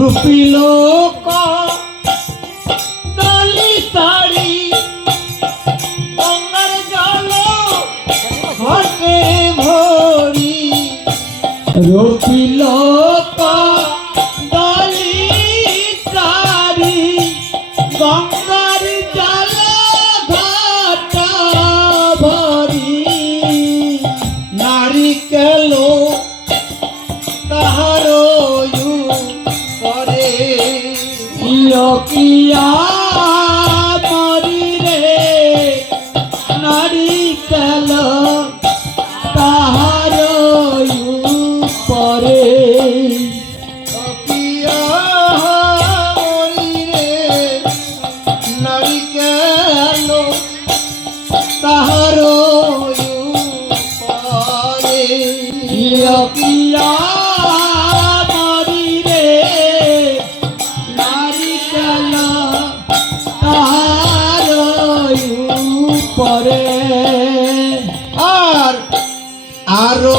রূপী লোক দলি শাড়ি গঙ্গার জল ঘটে ভরি। রূপী লোক ইয়কিয়া মরি রে নারী কেল তাহার পরে তাহারো আর আরও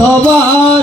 সবার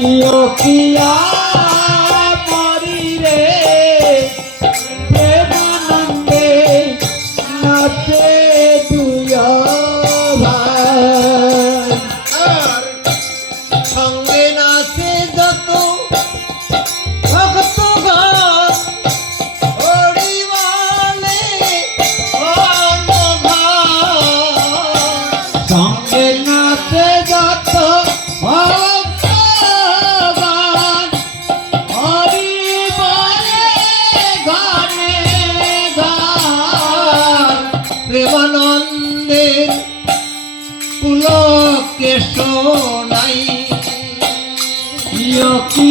প্রিয় প্রিয়া প্রেমানন্দে পুলকে শোনাই। কি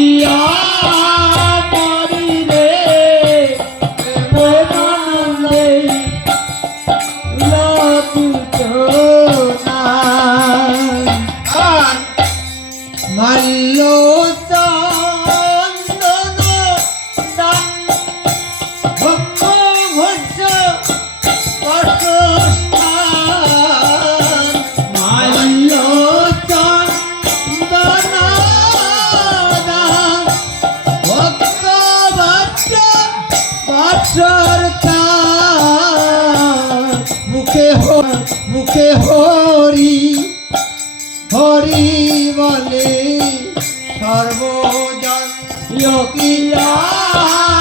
ইয়কিয়া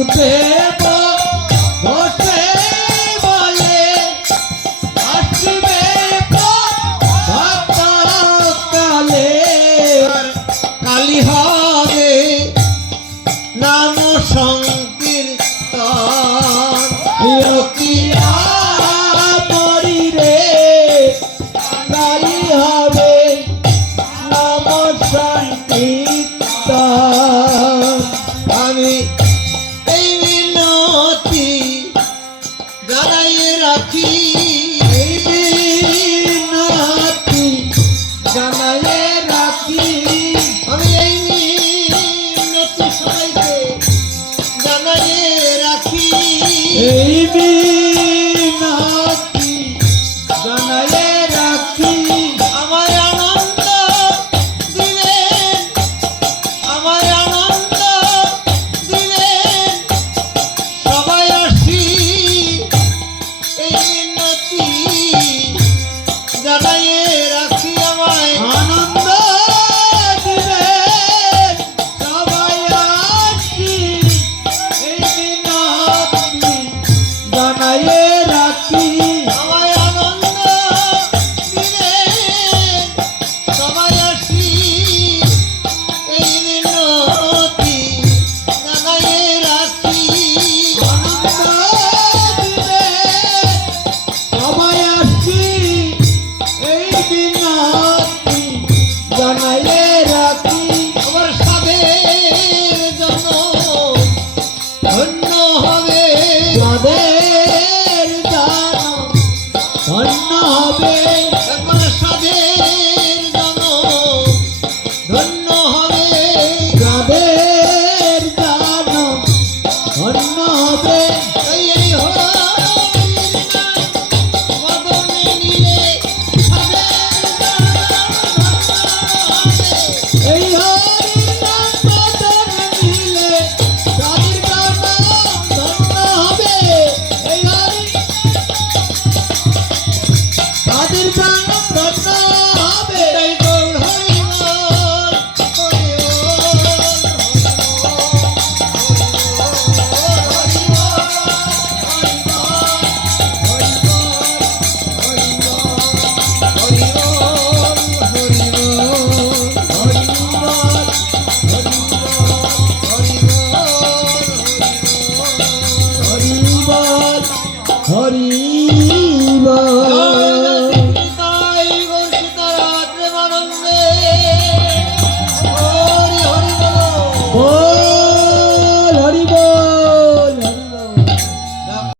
উঠে पापी राखी।